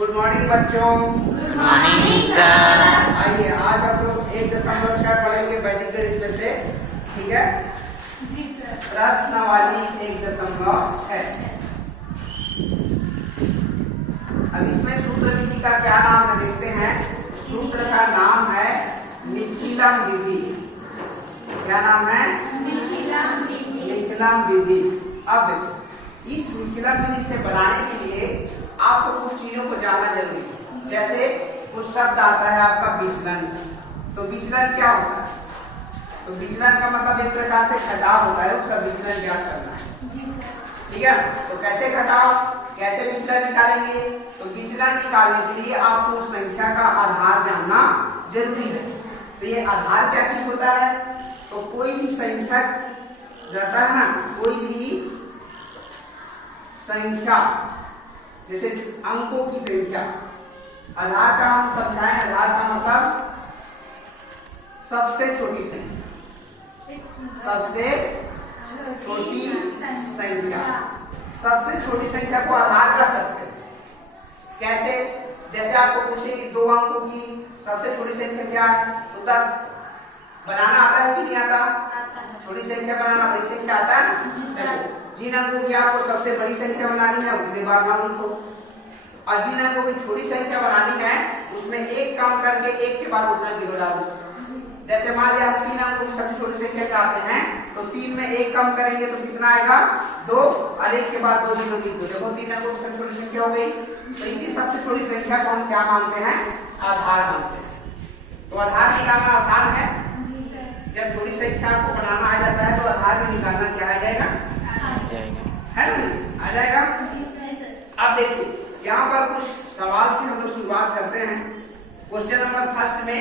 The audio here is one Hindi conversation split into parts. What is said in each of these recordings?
गुड मॉर्निंग बच्चों। Good morning sir. आइए आज हम लोग 1.6 पढ़ेंगे वैदिक गणित में से, ठीक है जी सर। प्रश्नावली 1.6। अब इसमें सूत्र विधि का क्या नाम है देखते हैं। सूत्र का नाम है निखिलम विधि। क्या नाम है? निखिलम विधि। निखिलम विधि। अब देखो, इस निखिलम विधि से बनाने के लिए आपको कुछ चीजों को जानना जरूरी है। जैसे कुछ शब्द आता है आपका विचलन। तो विचलन क्या होता है? तो विचलन का मतलब एक प्रकार से घटाव होता है, उसका विचलन ज्ञात करना है, ठीक है। तो कैसे घटाव, कैसे विचलन निकालेंगे? तो विचलन निकालने के लिए आपको संख्या का आधार जानना जरूरी है। तो ये आधार क्या चीज होता है? तो कोई भी संख्या रहता है ना, कोई भी संख्या, जैसे अंकों की संख्या, आधार का हम समझाएं। आधार का मतलब सबसे छोटी संख्या, सबसे छोटी संख्या। सबसे छोटी संख्या को आधार कर सकते हैं। कैसे? जैसे आपको पूछे कि 2 अंकों की सबसे छोटी संख्या क्या है, तो 10 बनाना आता है कि नहीं आता? छोटी संख्या बनाना, बड़ी संख्या आता है ना। जिन अंकों की आपको सबसे बड़ी संख्या बनानी है उतने बार नाम लिखो, और जिन अंकों की छोटी संख्या बनानी है उसमें एक कम करके एक के बाद उतना 0 डाल दो। जैसे मान लिया हम 3 अंकों की सबसे छोटी संख्या चाहते हैं, तो 3 में एक कम करेंगे तो कितना आएगा? 2, और 1 के बाद 2 0 लिख दो। देखो 3 अंकों की सबसे छोटी संख्या हो गई। तो इसी सबसे छोटी संख्या को हम क्या मानते हैं? आधार मानते हैं। तो आधार निकालना आसान है। जब छोटी संख्या को बनाना आ जाता है तो आधार में निकालना क्या आ जाएगा? है ना, आ जाएगा। अब देखिए यहाँ पर कुछ सवाल से हम लोग शुरुआत करते हैं। क्वेश्चन नंबर फर्स्ट में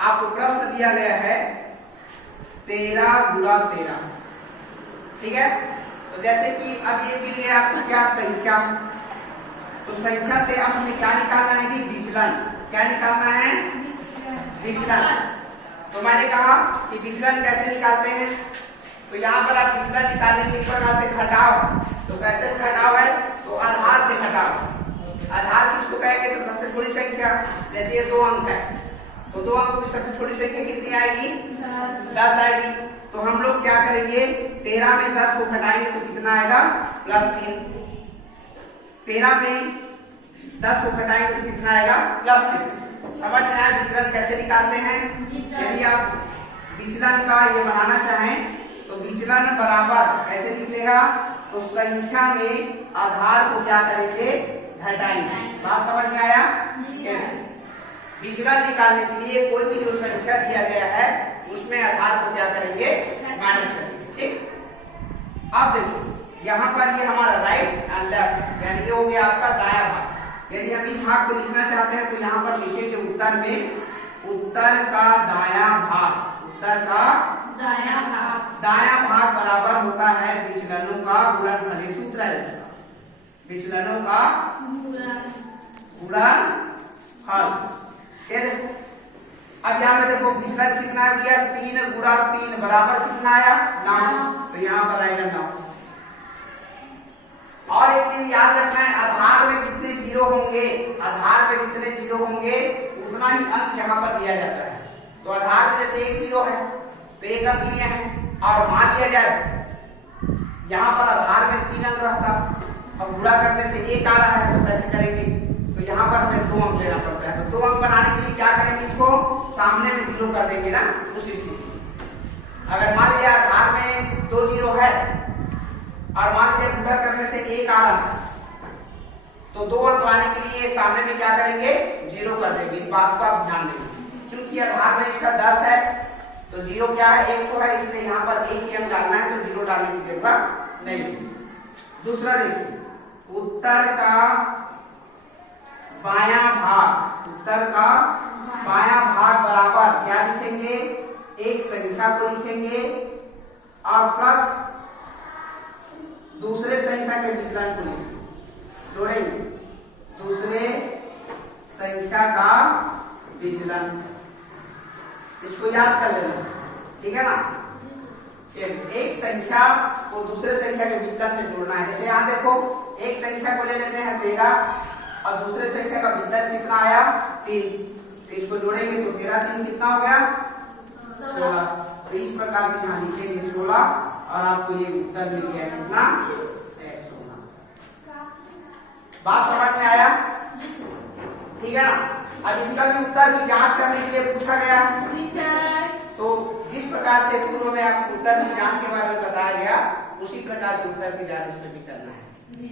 आपको प्रश्न दिया गया है 13 गुणा 13, ठीक है। तो जैसे कि अब ये मिल गया आपको क्या? संख्या। तो संख्या से अब हमें क्या निकालना है कि विचलन। क्या निकालना है? विचलन। तो मैंने कहा कि विचलन कैसे निकालते हैं। तो यहाँ पर आप विचलन निकालने के प्रकार से घटाव। तो कैसे घटाव है? तो आधार से घटाव। आधार किसको कहेंगे? तो सबसे छोटी संख्या। जैसे ये 2 अंक है, तो 2 अंकों की सबसे छोटी संख्या कितनी आएगी? 10 आएगी। तो हम लोग क्या करेंगे? 13 में 10 को घटाएंगे तो कितना आएगा? +3। 13 में 10 को घटाएंगे तो कितना आएगा? +3। समझ में आया विचलन कैसे निकालते हैं? यदि आप विचलन का ये बनाना चाहें तो विचलन बराबर कैसे निकलेगा? तो संख्या में आधार को क्या करेंगे? घटाएंगे। बात समझ में आया? विचलन निकालने के लिए कोई भी जो संख्या दिया गया है उसमें आधार को क्या करेंगे? माइनस करेंगे, ठीक। अब देखो यहाँ पर ये हमारा राइट एंड लेफ्ट, यानी ये हो गया आपका दायां भाग। यदि हम इस भाग को लिखना चाहते हैं तो यहाँ पर लिखेंगे उत्तर में उत्तर का दायां भाग। उत्तर का दायां भाग। दायां भाग बराबर होता है विचलनों का गुणनफल। ये सूत्र है, विचलनों का गुणनफल। अब यहाँ पे देखो विचलन कितना दिया? 3 गुणा 3 बराबर कितना आया? 9। तो यहाँ पर आएगा 9। और एक चीज याद रखना है, आधार में जितने 0 होंगे, आधार में जितने 0 होंगे उतना ही अंक यहाँ पर दिया जाता है। तो आधार में जैसे 1 0 है तो 1 अंक लिए हैं, और मान लिया जाए यहाँ पर आधार में 3 अंक रहता, अब गुणा करने से 1 आ रहा है तो कैसे करेंगे? तो यहाँ पर हमें 2 अंक लेना पड़ता है। तो 2 अंक बनाने के लिए क्या करेंगे? इसको सामने में 0 कर देंगे ना, उस स्थिति। अगर मान लिया आधार में 2 0 है और मान लिया गुणा करने से 1 आ रहा है, तो 2 अंक लाने के लिए सामने में क्या करेंगे? 0 कर देंगे। इस बात को आप ध्यान देंगे। क्योंकि आधार में इसका 10 है तो 0 क्या है? 1 तो है, इसलिए यहाँ पर 1 ही अंक डालना है, तो 0 डालने की जरूरत नहीं। दूसरा देखिए, उत्तर का बायां भाग। उत्तर का बायां भाग बराबर क्या लिखेंगे? एक संख्या को लिखेंगे और प्लस दूसरे संख्या के विचलन को जोड़ेंगे। दूसरे संख्या का विचलन, इसको याद कर लेना, ठीक है ना। एक संख्या को दूसरे संख्या के विचलन से जोड़ना है। जैसे यहाँ देखो, एक संख्या को ले लेते हैं 13 और दूसरे संख्या का विचलन कितना आया 3, तो इसको जोड़ेंगे तो 13 3 कितना हो गया 16। तो इस प्रकार से यहाँ लिखेंगे 16 और आपको ये उत्तर मिल गया कितना 116। बात समझ में आया? ठीक है ना। अब इसका भी उत्तर की जांच करने के लिए पूछा गया। जी सर। तो जिस प्रकार से पूर्व में आपको उत्तर की जांच के बारे में बताया गया उसी प्रकार से उत्तर की जांच इसमें भी करना है।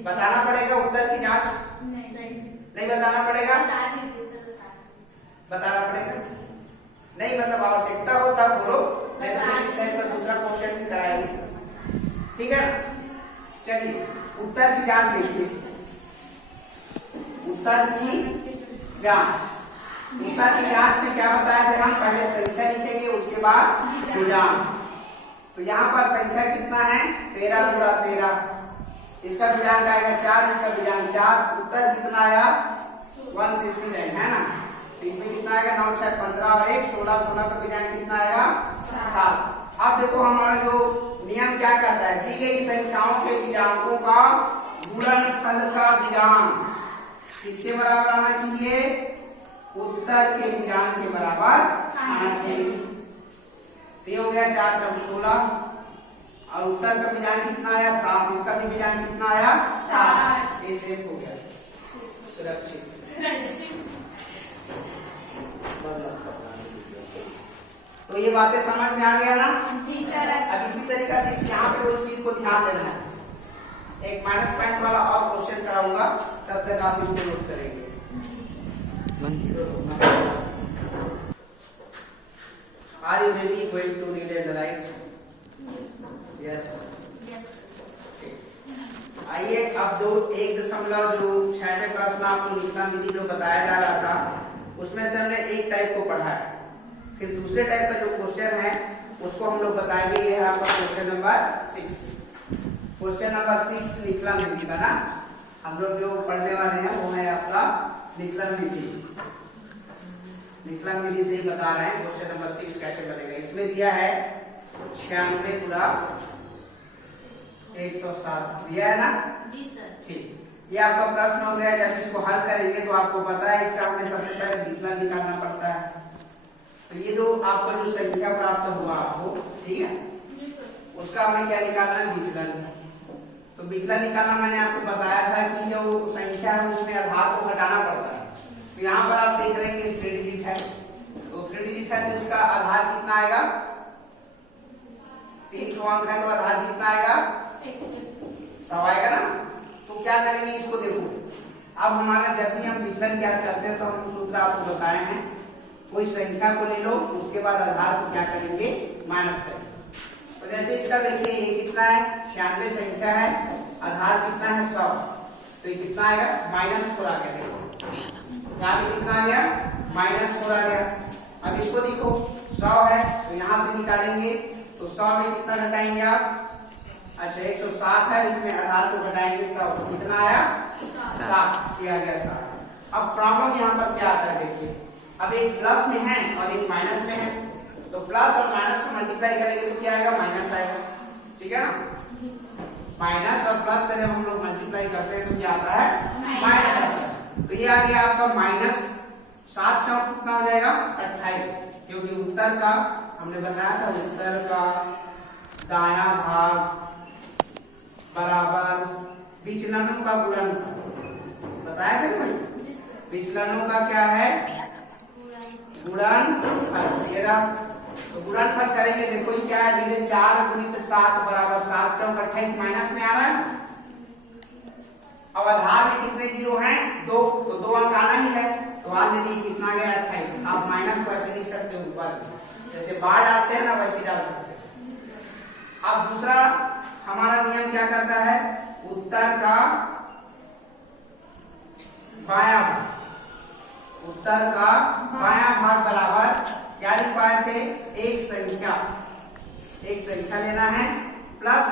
बताना पड़ेगा उत्तर की जांच? नहीं बताना पड़ेगा? बताना पड़ेगा नहीं, मतलब आवश्यकता हो तब बोलो, नहीं तो इस टाइप का दूसरा क्वेश्चन भी कराएंगे। ठीक है, चलिए उत्तर की जांच देखिए। उत्तर की जांच, उत्तर की जांच में क्या बताया था? हम पहले संख्या लिखेंगे उसके बाद गुणांक। तो यहाँ पर संख्या कितना है 13 गुणा 13, इसका गुणांक आएगा 4, इसका गुणांक 4। उत्तर कितना आया 169 है ना। तो इसमें कितना आएगा 9 6 15 और 1 16, 16 का गुणांक कितना आएगा 7। अब देखो हमारा जो नियम क्या कहता है, दी गई संख्याओं के गुणांकों का गुणनफल का गुणांक किसके बराबर आना चाहिए? उत्तर के गुणांक के बराबर आना चाहिए। तो ये हो गया 4 × 16 और उत्तर का गुणांक कितना आया 7, इसका भी गुणांक कितना आया 7। ये सेफ हो गया, सुरक्षित। तो ये बातें समझ में आ गया ना? जी सर। अब इसी तरीके से यहाँ पे उस चीज को ध्यान देना है। एक माइनस पॉइंट वाला और क्वेश्चन कराऊंगा, तब तक आप इसको नोट करेंगे। Are you ready going to read and write? Yes. आइए अब जो 1.6 प्रश्न आपको लिखना विधि जो बताया जा रहा था उसमें से हमने एक टाइप को पढ़ा है, फिर दूसरे टाइप का जो क्वेश्चन है उसको हम लोग बताएंगे। ये है आपका क्वेश्चन नंबर 6। क्वेश्चन नंबर 6 निकलन विधि का ना हम लोग जो पढ़ने वाले हैं वो है आपका निकलन विधि। निकलन विधि से ही बता रहे हैं क्वेश्चन नंबर 6 कैसे बनेगा। इसमें दिया है 96 गुणा 107 दिया है ना? जी सर। ठीक, ये आपका प्रश्न हो गया। जब इसको हल करेंगे तो आपको पता है इसका हमें सबसे पहले विचलन निकालना पड़ता है। तो ये जो आपका जो संख्या प्राप्त हुआ आपको, ठीक है, उसका हमें क्या निकालना है? विचलन। तो विचलन निकालना मैंने आपको बताया था कि जो संख्या है उसमें आधार को घटाना पड़ता है। तो यहाँ पर आप देख रहे हैं 3 डिजिट है, तो 3 डिजिट है तो इसका आधार कितना आएगा? 3 अंक है तो आधार कितना आएगा? 100 आएगा ना। तो क्या करेंगे इसको देखो, अब हमारा जब भी हम विचलन ज्ञात करते हैं तो हम सूत्र आपको बताए हैं, कोई संख्या को ले लो उसके बाद आधार को क्या करेंगे? माइनस करेंगे। तो जैसे इसका देखिए ये कितना है 96 संख्या है, आधार कितना है 100, तो ये कितना आएगा? -4 आ गया। देखो यहाँ पे कितना आ गया? -4 आ गया। अब इसको देखो 100 है तो यहाँ से निकालेंगे तो 100 में कितना घटाएंगे आप? अच्छा 107 है, इसमें आधार को घटाएंगे 100, कितना आया? 7। किया गया 7। अब प्रॉब्लम यहाँ पर क्या आता है देखिए, अब एक प्लस में है और एक माइनस में है, तो प्लस और माइनस को मल्टीप्लाई करेंगे तो क्या आएगा? माइनस आएगा। ठीक है ना, माइनस और प्लस का जब हम लोग मल्टीप्लाई करते हैं तो क्या आता है? माइनस। तो ये आ गया आपका -7 का कितना हो जाएगा? 28, क्योंकि उत्तर का हमने बताया था उत्तर का दायां भाग बराबर विचलनों का गुणनफल। बताया था भाई, विचलनों का क्या है? गुणनफल। तो गुणनफल करेंगे, देखो ये क्या है? 4 × 7 बराबर 7 × 4 = 28, माइनस में आ रहा है। अब आधार में कितने जीरो हैं? 2, तो 2 अंक आना ही है, तो ऑलरेडी कितना गया? 28। आप माइनस को ऐसे लिख सकते हो ऊपर, जैसे बार डालते हैं ना वैसे डाल सकते हैं। अब दूसरा हमारा नियम क्या करता है? उत्तर का बायां भाग, उत्तर का बायां भाग बराबर क्या लिख पाए थे? एक संख्या लेना है प्लस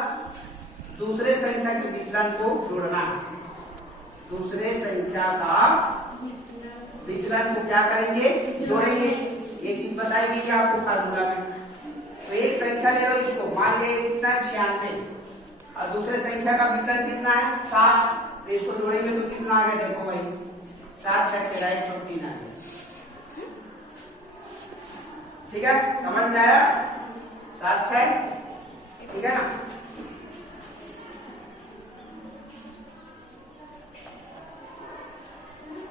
दूसरे संख्या के विचलन को जोड़ना है। दूसरे संख्या का विचलन को क्या करेंगे? जोड़ेंगे। ये चीज बताई गई आपको फार्मूला में। तो एक संख्या ले लो, इसको मान लीजिए कितना 96 और दूसरे संख्या का विचलन कितना है? 7, तो इसको जोड़ेंगे तो कितना आ गया? देखो भाई 7 6 तेरह 103 आ गया। ठीक है, समझ में आया? 7 6, ठीक है ना?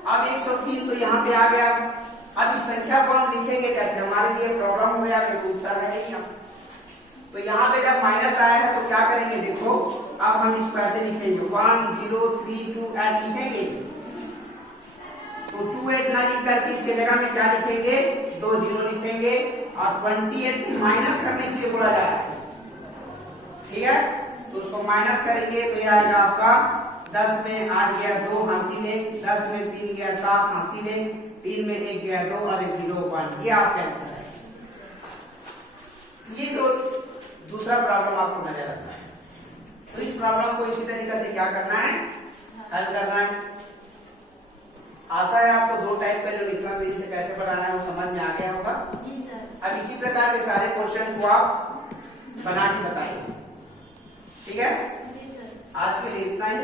अब 103 तो यहाँ पे आ गया। अब इस संख्या को हम लिखेंगे कैसे? हमारे लिए प्रॉब्लम हो गया कि दूसरा रहेगा। तो यहाँ पे जब माइनस आएगा तो क्या करेंगे? देखो अब हम इसको ऐसे लिखेंगे 1 0 3 2 8 लिखेंगे। तो 2 8 ना लिख करके इसके जगह में क्या लिखेंगे? 2 0 लिखेंगे और 28 माइनस करने के लिए बोला जा रहा है। ठीक है, तो उसको माइनस करेंगे तो ये आएगा आपका 10 में 8 गया 2 हासिल 1, 10 में 3 गया 7 हासिल 1, 3 में 1 गया 2 और 0 1। ये आपका आंसर है। ये जो दूसरा प्रॉब्लम आपको नजर आता है, तो इस प्रॉब्लम को इसी तरीके से क्या करना है? हल करना है। आशा है आपको दो टाइप का जो निचला विधि से कैसे बनाना है वो समझ में आ गया होगा। जी सर। अब इसी प्रकार के सारे क्वेश्चन को आप बना के बताइए। ठीक है, जी सर। आज के लिए इतना ही।